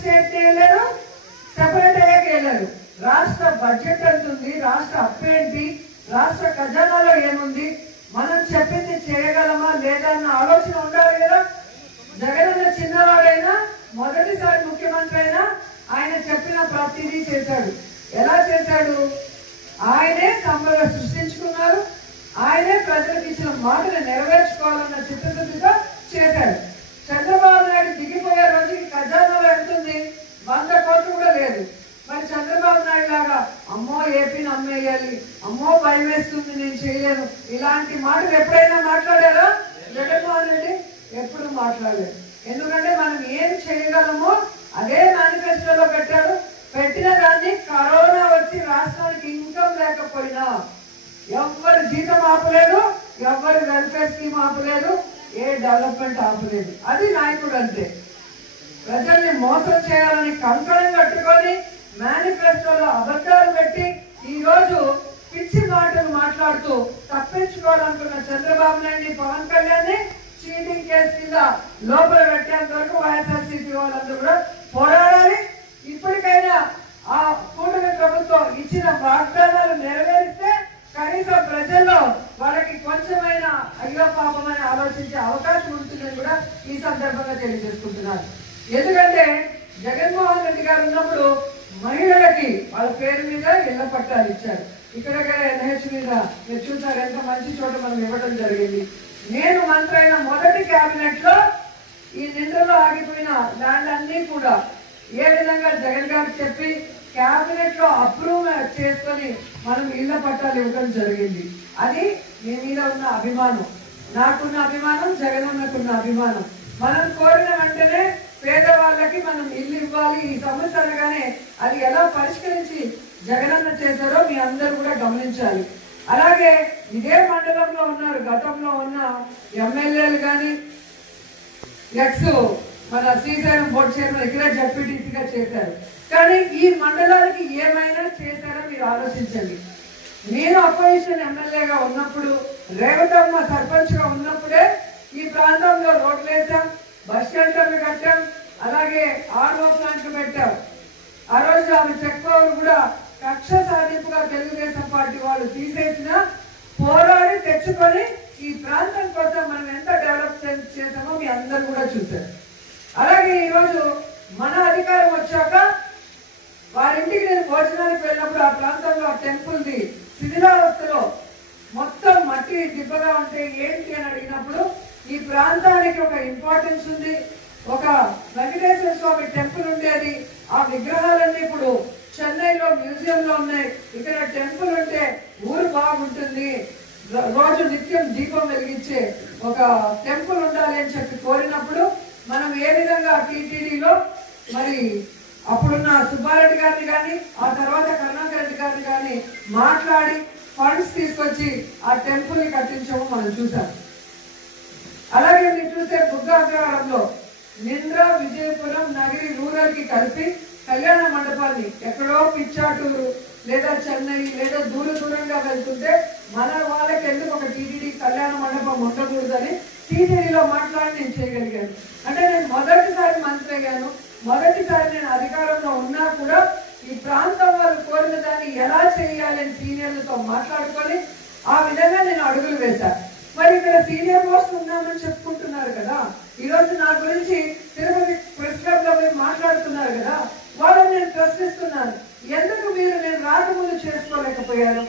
State వెళ్ళారు, separate అయ్యాక వెళ్ళారు. రాష్ట్ర బడ్జెట్ ఎంత ఉంది, రాష్ట్ర అప్పు ఏంటి, రాష్ట్ర ఖజానాలో ఏముంది, మనం చెప్పింది చేయగలమా లేదా అన్న ఆలోచన ఉండాలి కదా. జగనన్న చిన్నవాడైనా మొదటిసారి ముఖ్యమంత్రి అయినా ఆయన చెప్పిన ప్రతిదీ చేశాడు. ఎలా చేశాడు? ఆయనే సంపద సృష్టించుకున్నారు, ఆయనే ప్రజలకు ఇచ్చిన మాటను నెరవేర్చుకోవాలన్న చిత్తశుద్ధితో చేశాడు. చంద్రబాబు నాయుడు దిగిపోయే రోజుకి ఖజానాలో ఎంత ఉంది? 100 కోట్లు కూడా లేదు. మరి చంద్రబాబు నాయుడు లాగా అమ్మో ఏపీని అమ్మేయాలి, అమ్మో భయం వేస్తుంది, నేను చేయలేను, ఇలాంటి మాటలు ఎప్పుడైనా మాట్లాడారా? జగన్మోహన్ రెడ్డి ఎప్పుడు మాట్లాడలేదు. ఎందుకంటే మనం ఏం చేయగలమో అదే మేనిఫెస్టోలో పెట్టారు. పెట్టిన దాన్ని కరోనా వచ్చి రాష్ట్రానికి ఇన్కమ్ లేకపోయినా ఎవ్వరు జీతం ఆపలేదు, ఎవ్వరు వెల్ఫేర్ స్కీమ్ ఆపలేదు, ఏ డెవలప్మెంట్ ఆపలేదు. అది నాయకుడు అంటే. ప్రజల్ని మోసం చేయాలని కంకణం కట్టుకొని మేనిఫెస్టోలో అబద్ధాలు పెట్టి ఈ రోజు పిచ్చి మాటలు మాట్లాడుతూ తప్పించుకోవాలనుకున్న చంద్రబాబు నాయుడిని, పవన్ కళ్యాణ్ చీటింగ్ కేసు కింద లోపల పెట్టేంత వరకు వైఎస్ఆర్సీపీ వాళ్ళందరూ కూడా పోరాడాలి. ఇప్పటికైనా ఆ కూటమి ప్రభుత్వం ఇచ్చిన వాగ్దానాలు నెరవేరిస్తే కనీసం ప్రజల్లో వాళ్ళకి కొంచెమైనా అయ్యో పాపమని ఆలోచించే అవకాశం ఉంటుందని కూడా ఈ సందర్భంగా తెలియజేసుకుంటున్నారు. ఎందుకంటే జగన్మోహన్ రెడ్డి గారు ఉన్నప్పుడు మహిళలకి వాళ్ళ పేరు మీద ఇళ్ల పట్టాలు ఇచ్చారు. ఇక్కడ ఎన్హెచ్ మీద మీరు చూసారు, ఎంత మంచి చోట మనం ఇవ్వడం జరిగింది. నేను మంత్రి అయిన మొదటి కేబినెట్ లో ఈ నిండులో ఆగిపోయిన ల్యాండ్ అన్ని కూడా ఏ విధంగా జగన్ గారు చెప్పి కేబినెట్ లో అప్రూవ్ చేసుకొని మనం ఇళ్ల పట్టాలు ఇవ్వడం జరిగింది. అది మీ మీద ఉన్న అభిమానం, నాకున్న అభిమానం, జగనన్నకున్న అభిమానం. మనం కోరిన వెంటనే పేదవాళ్ళకి మనం ఇల్లు ఇవ్వాలి. ఈ సమస్య అనగానే అది ఎలా పరిష్కరించి జగనన్న చేశారో మీ అందరూ కూడా గమనించాలి. అలాగే ఇదే మండలంలో ఉన్నారు, గతంలో ఉన్న ఎమ్మెల్యేలు కానీ ఎక్స్ మన శ్రీశైలం బోర్డు చైర్మన్ ఇక్కడ జడ్పీటీసీగా చేశారు. కానీ ఈ మండలానికి ఏమైనా చేశారో మీరు ఆలోచించండి. నేను అపోజిషన్ ఎమ్మెల్యేగా ఉన్నప్పుడు, రేవతమ్మ సర్పంచ్ గా ఉన్నప్పుడే ఈ ప్రాంతంలో రోడ్లు వేసాం, బస్ షెల్టర్లు కట్టాం, అలాగే ఆర్ఓ ప్లాంట్లు పెట్టాం. ఆ రోజు ఆమె చెక్ పవర్ కూడా కక్ష సాధింపుగా తెలుగుదేశం పార్టీ వాళ్ళు తీసేసిన పోరాడి తెచ్చుకొని ఈ ప్రాంతం కోసం మనం ఎంత డెవలప్ చేసామో మీ అందరూ కూడా చూశారు. అలాగే ఈరోజు మన అధికారం వచ్చాక వారింటికి నేను భోజనానికి వెళ్ళినప్పుడు ఆ ప్రాంతంలో ఆ టెంపుల్ది శిథిలావస్థలో మొత్తం మట్టి దిబ్బగా ఉంటే ఏంటి అని అడిగినప్పుడు ఈ ప్రాంతానికి ఒక ఇంపార్టెన్స్ ఉంది, ఒక వెంకటేశ్వర స్వామి టెంపుల్ ఉండేది, ఆ విగ్రహాలన్నీ ఇప్పుడు చెన్నైలో మ్యూజియం లో ఉన్నాయి, ఇక్కడ టెంపుల్ ఉంటే ఊరు బాగుంటుంది, రోజు నిత్యం దీపం వెలిగించే ఒక టెంపుల్ ఉండాలి అని చెప్పి కోరినప్పుడు మనం ఏ విధంగా టీటీడీలో మరి అప్పుడున్న సుబ్బారెడ్డి గారిని కానీ ఆ తర్వాత కరుణాకర్ రెడ్డి గారిని కానీ మాట్లాడి ఫండ్స్ తీసుకొచ్చి ఆ టెంపుల్ ని కట్టించాము మనం చూసాం. అలాగే మీరు చూస్తే బుగ్గాగ్రహారంలో నింద్ర, విజయపురం, నగరి రూరల్ కి కలిపి కళ్యాణ మండపాన్ని ఎక్కడో పిచ్చాటూరు లేదా చెన్నై లేదా దూరంగా వెళ్తుంటే మన వాళ్ళకి ఎందుకు ఒక టీటీడీ కళ్యాణ మండపం ఉండకూడదని టీటీడీలో మాట్లాడి నేను చేయగలిగాను. అంటే నేను మొదటిసారి మంత్రి అయ్యాను, మొదటిసారి నేను అధికారంలో ఉన్నా కూడా ఈ ప్రాంతం వాళ్ళు కోరిన దాన్ని ఎలా చేయాలని సీనియర్లతో మాట్లాడుకొని ఆ విధంగా నేను అడుగులు వేశాను. మరి ఇక్కడ సీనియర్ మోస్ట్ ఉన్నామని చెప్పుకుంటున్నారు కదా, ఈ రోజు నా గురించి తిరుపతి ప్రెస్ క్లబ్ లో మీరు మాట్లాడుతున్నారు కదా, వాళ్ళని నేను ప్రశ్నిస్తున్నాను, ఎందుకు మీరు నేను రాకముందు చేసుకోలేకపోయారు?